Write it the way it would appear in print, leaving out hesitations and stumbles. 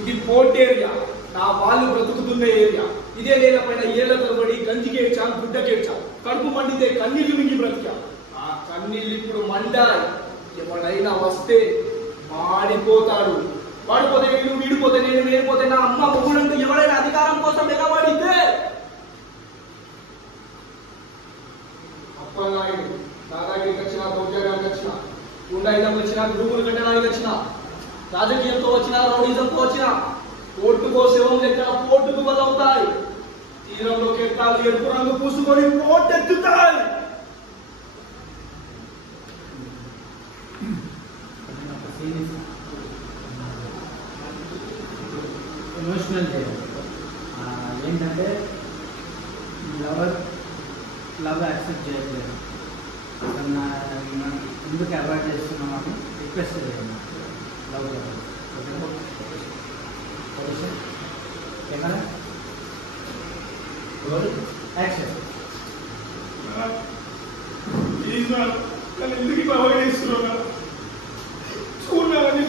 ఇది port area, నా వాళ్ళు బ్రతుకుతున్న ఏరియా. ఇదే నేలపైన ఏళ్ల తరబడి గంజికేడ్చా, గుడ్డకేడ్చా, కడుపు మండితే కన్నీళ్లు మింగి బ్రతికా. ఆ కన్నీళ్ళు ఇప్పుడు మండాయి. ఎవడైనా వస్తే మాడిపోతాడు. వాడిపోతే వీడు, వీడిపోతే నేను, వేడిపోతే నా అమ్మ మొగుడంటూ ఎవరైనా అధికారం కోసం ఎగబడితే అప్పలనాయుడు దాదాగిరికి వచ్చినా, దౌర్జన్యానికి వచ్చినా, గుండాయిజంకి వచ్చినా, గ్రూపులు కట్టడానికి వచ్చినా, రాజకీయంతో వచ్చినా, రౌడీజంతో వచ్చినా, కోర్టుకో శవం లెక్కన పోర్టుకు బలవుతాయి. తీరంలో కెట్టాలు ఎరుపు రంగు పూసుకొని పోటెత్తుతాయి. ఎమోషనల్ ఏంటంటే లవ్ యాక్సెప్ట్ చేయట్లేదు, ఎందుకు అవాయిడ్ చేస్తున్నామని రిక్వెస్ట్ చేయండి. Love camera action. ఎందుకు అవాయిడ్ చేస్తున్నా? చూడాలని